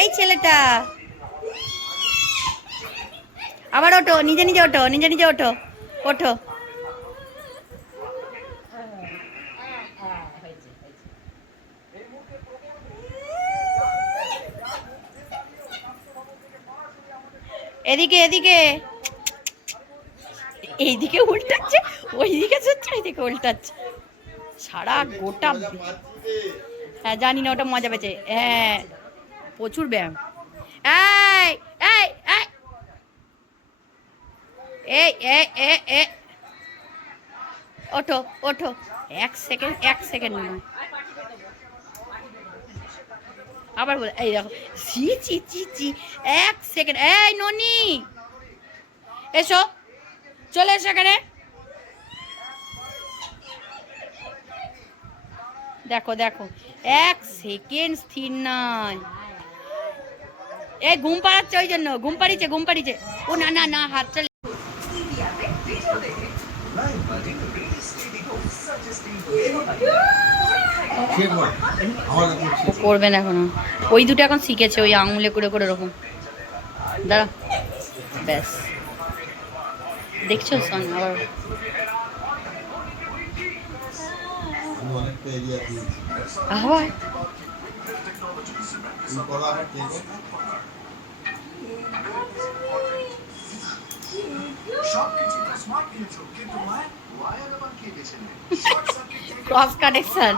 এই ছেলেটা আবার ওঠো, নিজে নিজে ওঠো, নিজে নিজে ওঠো, ওঠো। এদিকে এদিকে, এইদিকে উল্টাচ্ছে, ওইদিকে যাচ্ছে, এইদিকে উল্টাচ্ছে, সারা গোটা। হ্যাঁ জানি না, ওটা মজা পেয়েছে। হ্যাঁ প্রচুর ব্যায়াম। এই এই এই এই এই এই ওঠো ওঠো, 1 সেকেন্ড, 1 সেকেন্ড নয়। আবার বলে, এই দেখো, চি চি চি চি, 1 সেকেন্ড। এই ননি এসো, চলে এসো এখানে। দেখো দেখো, 1 সেকেন্ড স্থির নয়। এই ঘুম পাড়াচ্ছে, ওই জন্য ঘুম পাড়িয়েছে, ঘুম পাড়িয়েছে। ও না না না, হাত চলে করবে না এখনো। ওই দুটো এখন শিখেছে, ওই আঙুলে করে করে ওরকম। দাঁড়া, ব্যাস দেখছো শোন আবার। আবার ক্রস কানেকশন।